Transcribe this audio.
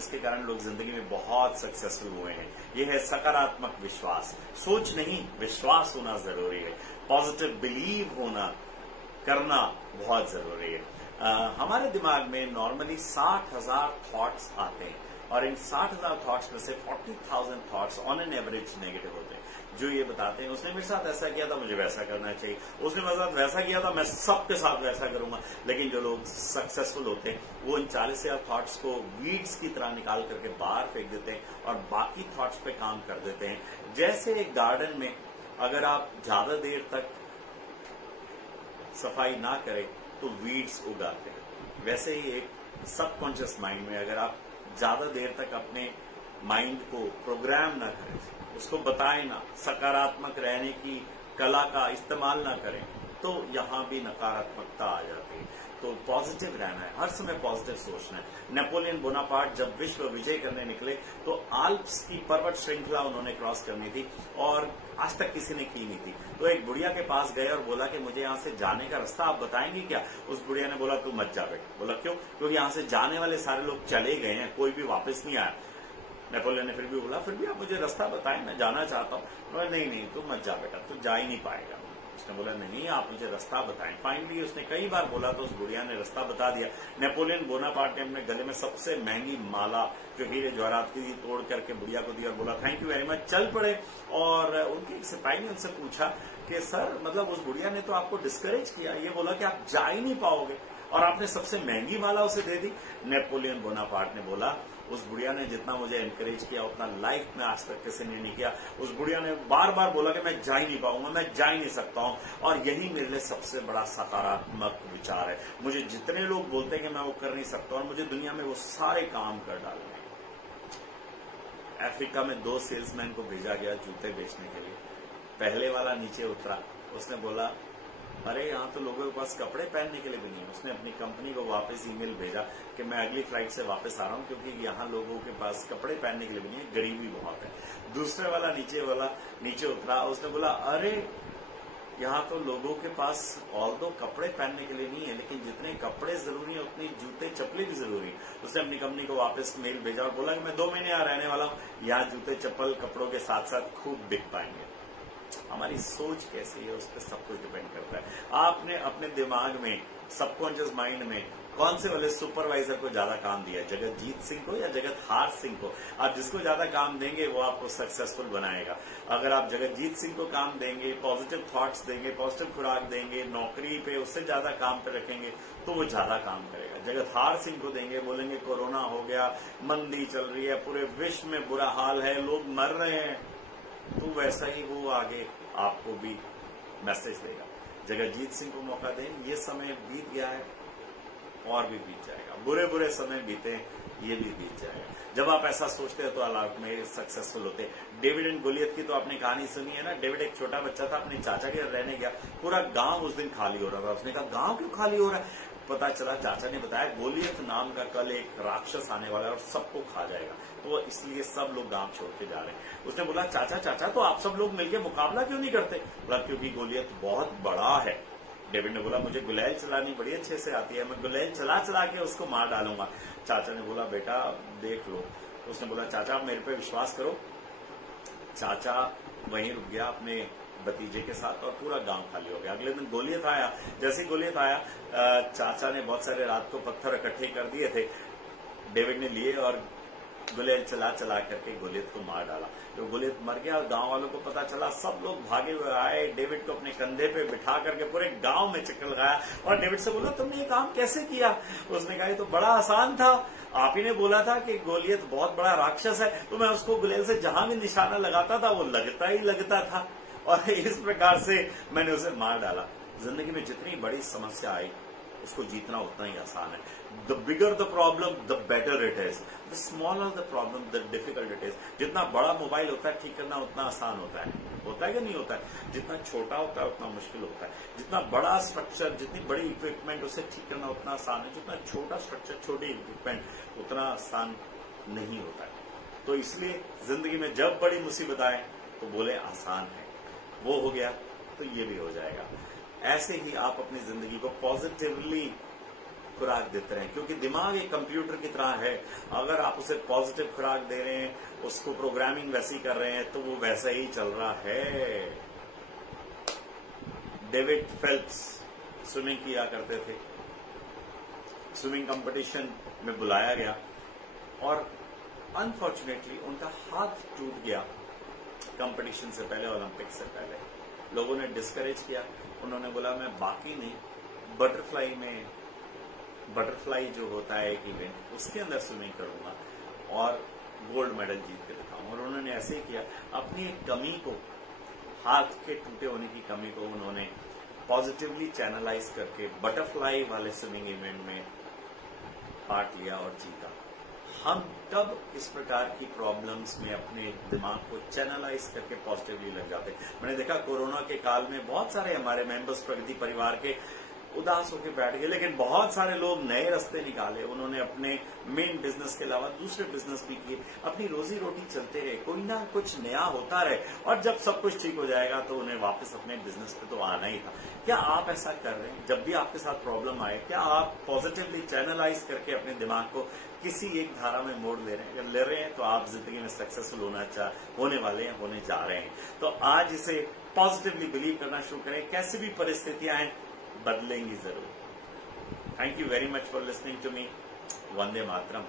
जिसके कारण लोग जिंदगी में बहुत सक्सेसफुल हुए हैं। ये है सकारात्मक विश्वास। सोच नहीं, विश्वास होना जरूरी है। पॉजिटिव बिलीव होना, करना बहुत जरूरी है। हमारे दिमाग में नॉर्मली 60,000 थॉट्स आते हैं और इन 60,000 थॉट्स में से 40,000 thoughts on an average negative होते हैं, जो ये बताते हैं उसने मेरे साथ ऐसा किया था, मुझे वैसा करना चाहिए, उसने मेरे साथ वैसा किया था, मैं सबके साथ वैसा करूंगा। लेकिन जो लोग सक्सेसफुल होते हैं वो इन 40,000 थॉट्स को वीड्स की तरह निकाल करके बाहर फेंक देते हैं और बाकी थॉट्स पे काम कर देते हैं। जैसे एक गार्डन में अगर आप ज्यादा देर तक सफाई ना करें तो वीड्स उगाते हैं, वैसे ही एक सबकॉन्शियस माइंड में अगर आप ज्यादा देर तक अपने माइंड को प्रोग्राम ना करें, उसको बताएं ना, सकारात्मक रहने की कला का इस्तेमाल ना करें, तो यहां भी नकारात्मकता आ जाती है। तो पॉजिटिव रहना है, हर समय पॉजिटिव सोचना है। नेपोलियन बोनापार्ट जब विश्व विजय करने निकले तो आल्प्स की पर्वत श्रृंखला उन्होंने क्रॉस करनी थी और आज तक किसी ने की नहीं थी। तो एक बुढ़िया के पास गए और बोला कि मुझे यहाँ से जाने का रास्ता आप बताएंगे क्या? उस बुढ़िया ने बोला तू मत जा बेटा। बोला क्यों? क्योंकि यहाँ से जाने वाले सारे लोग चले गए हैं, कोई भी वापस नहीं आया। नेपोलियन ने फिर भी बोला फिर भी आप मुझे रास्ता बताएं, मैं जाना चाहता हूँ। नहीं तू मत जा बेटा, तू जा ही नहीं पाएगा। उसने बोला नहीं आप मुझे रास्ता बताएं। फाइनली उसने कई बार बोला तो उस बुढ़िया ने रास्ता बता दिया। नेपोलियन बोनापार्ट ने अपने गले में सबसे महंगी माला जो हीरे जवाहरात की तोड़ करके बुढ़िया को दी और बोला थैंक यू वेरी मच। चल पड़े और उनके एक सिपाही ने उनसे पूछा कि सर मतलब उस बुढ़िया ने तो आपको डिस्करेज किया, ये बोला कि आप जा ही नहीं पाओगे और आपने सबसे महंगी माला उसे दे दी। नेपोलियन बोनापार्ट ने बोला उस बुढ़िया ने जितना मुझे एनकरेज किया उतना लाइफ में आज तक किसी ने नहीं किया। उस बुढ़िया ने बार बार बोला कि मैं जा ही नहीं पाऊंगा, मैं जा ही नहीं सकता हूं, और यही मेरे लिए सबसे बड़ा सकारात्मक विचार है। मुझे जितने लोग बोलते हैं कि मैं वो कर नहीं सकता और मुझे दुनिया में वो सारे काम कर डालने। अफ्रीका में 2 सेल्समैन को भेजा गया जूते बेचने के लिए। पहले वाला नीचे उतरा, उसने बोला अरे यहाँ तो लोगों के पास कपड़े पहनने के लिए भी नहीं। उसने अपनी कंपनी को वापस ईमेल भेजा कि मैं अगली फ्लाइट से वापस आ रहा हूँ क्योंकि यहाँ लोगों के पास कपड़े पहनने के लिए भी नहीं है, गरीबी बहुत है। दूसरे वाला नीचे उतरा, उसने बोला अरे यहाँ तो लोगों के पास ऑल्दो कपड़े पहनने के लिए नहीं है, लेकिन जितने कपड़े जरूरी है उतनी जूते चप्पलें भी जरूरी है। उसने अपनी कंपनी को वापस मेल भेजा और बोला कि मैं 2 महीने यहाँ रहने वाला हूँ, यहाँ जूते चप्पल कपड़ों के साथ साथ खूब बिक पाएंगे। हमारी सोच कैसी है उस पर सब कुछ डिपेंड करता है। आपने अपने दिमाग में, सबकॉन्शियस माइंड में कौन से वाले सुपरवाइजर को ज्यादा काम दिया, जगतजीत सिंह को या जगतहार सिंह को? आप जिसको ज्यादा काम देंगे वो आपको सक्सेसफुल बनाएगा। अगर आप जगतजीत सिंह को काम देंगे, पॉजिटिव थॉट्स देंगे, पॉजिटिव खुराक देंगे, नौकरी पे उससे ज्यादा काम पे रखेंगे तो वो ज्यादा काम करेगा। जगतहार सिंह को देंगे, बोलेंगे कोरोना हो गया, मंदी चल रही है, पूरे विश्व में बुरा हाल है, लोग मर रहे हैं, तो वैसा ही वो आगे आपको भी मैसेज देगा। जगतजीत सिंह को मौका दें, ये समय बीत गया है और भी बीत जाएगा, बुरे बुरे समय बीते ये भी बीत जाएगा। जब आप ऐसा सोचते हैं तो आप में सक्सेसफुल होते हैं। डेविड एंड गोलियत की तो आपने कहानी सुनी है ना। डेविड एक छोटा बच्चा था, अपने चाचा के घर रहने गया, पूरा गांव उस दिन खाली हो रहा था। उसने कहा गांव क्यों खाली हो रहा है? पता चला चाचा ने बताया गोलियत नाम का कल एक राक्षस आने वाला है और सबको खा जाएगा, तो इसलिए सब लोग गांव छोड़ के जा रहे हैं। उसने बोला चाचा तो आप सब लोग मिलकर मुकाबला क्यों नहीं करते? बोला क्योंकि गोलियत बहुत बड़ा है। डेविड ने बोला मुझे गुलैल चलानी बड़ी अच्छे से आती है, मैं गुलैल चला के उसको मार डालूंगा। चाचा ने बोला बेटा देख लो। उसने बोला चाचा आप मेरे पे विश्वास करो। चाचा वहीं रुक गया अपने भतीजे के साथ और पूरा गांव खाली हो गया। अगले दिन गोलियत आया। जैसे ही गोलियत आया, चाचा ने बहुत सारे रात को पत्थर इकट्ठे कर दिए थे, डेविड ने लिए और गुलेल चला करके गोलियत को मार डाला। तो गोलियत मर गया और गांव वालों को पता चला, सब लोग भागे हुए आए, डेविड को अपने कंधे पे बिठा करके पूरे गांव में चक्कर लगाया और डेविड से बोला तुमने ये काम कैसे किया? उसने कहा ये तो बड़ा आसान था, आप ही ने बोला था कि गोलियत बहुत बड़ा राक्षस है, तो मैं उसको गुलेल से जहां भी निशाना लगाता था वो लगता ही लगता था और इस प्रकार से मैंने उसे मार डाला। जिंदगी में जितनी बड़ी समस्या आई उसको जीतना उतना ही आसान है। The bigger the problem the better it is, the smaller the problem the difficult it is. जितना बड़ा मोबाइल होता है ठीक करना उतना आसान होता है कि नहीं होता है? जितना छोटा होता है उतना मुश्किल होता है। जितना बड़ा स्ट्रक्चर, जितनी बड़ी इक्विपमेंट उसे ठीक करना उतना आसान है, जितना छोटा स्ट्रक्चर छोटी इक्विपमेंट उतना आसान नहीं होता है। तो इसलिए जिंदगी में जब बड़ी मुसीबत आए तो बोले आसान है, वो हो गया तो ये भी हो जाएगा। ऐसे ही आप अपनी जिंदगी को पॉजिटिवली खुराक देते रहें, क्योंकि दिमाग एक कंप्यूटर की तरह है। अगर आप उसे पॉजिटिव खुराक दे रहे हैं, उसको प्रोग्रामिंग वैसी कर रहे हैं, तो वो वैसा ही चल रहा है। डेविड फेल्प्स स्विमिंग किया करते थे, स्विमिंग कंपटीशन में बुलाया गया और अनफॉर्चुनेटली उनका हाथ टूट गया कंपटीशन से पहले, ओलंपिक से पहले। लोगों ने डिस्करेज किया, उन्होंने बोला मैं बाकी नहीं, बटरफ्लाई जो होता है एक इवेंट, उसके अंदर स्विमिंग करूंगा और गोल्ड मेडल जीत के दिखाऊंगा। और उन्होंने ऐसे ही किया। अपनी एक कमी को, हाथ के टूटे होने की कमी को उन्होंने पॉजिटिवली चैनलाइज करके बटरफ्लाई वाले स्विमिंग इवेंट में पार्ट लिया और जीता। हम तब इस प्रकार की प्रॉब्लम्स में अपने दिमाग को चैनलाइज करके पॉजिटिवली लग जाते हैं। मैंने देखा कोरोना के काल में बहुत सारे हमारे मेंबर्स प्रगति परिवार के उदास होकर बैठ गए, लेकिन बहुत सारे लोग नए रास्ते निकाले। उन्होंने अपने मेन बिजनेस के अलावा दूसरे बिजनेस भी किए, अपनी रोजी रोटी चलते रहे, कोई ना कुछ नया होता रहे, और जब सब कुछ ठीक हो जाएगा तो उन्हें वापस अपने बिजनेस पे तो आना ही था। क्या आप ऐसा कर रहे हैं? जब भी आपके साथ प्रॉब्लम आए, क्या आप पॉजिटिवली चैनलाइज करके अपने दिमाग को किसी एक धारा में मोड़ ले रहे हैं? अगर ले रहे हैं तो आप जिंदगी में सक्सेसफुल होने वाले हैं, होने जा रहे हैं। तो आज इसे पॉजिटिवली बिलीव करना शुरू करें। कैसी भी परिस्थितियां आए, बदलेंगी जरूर। Thank you very much for listening to me. वंदे मातरम।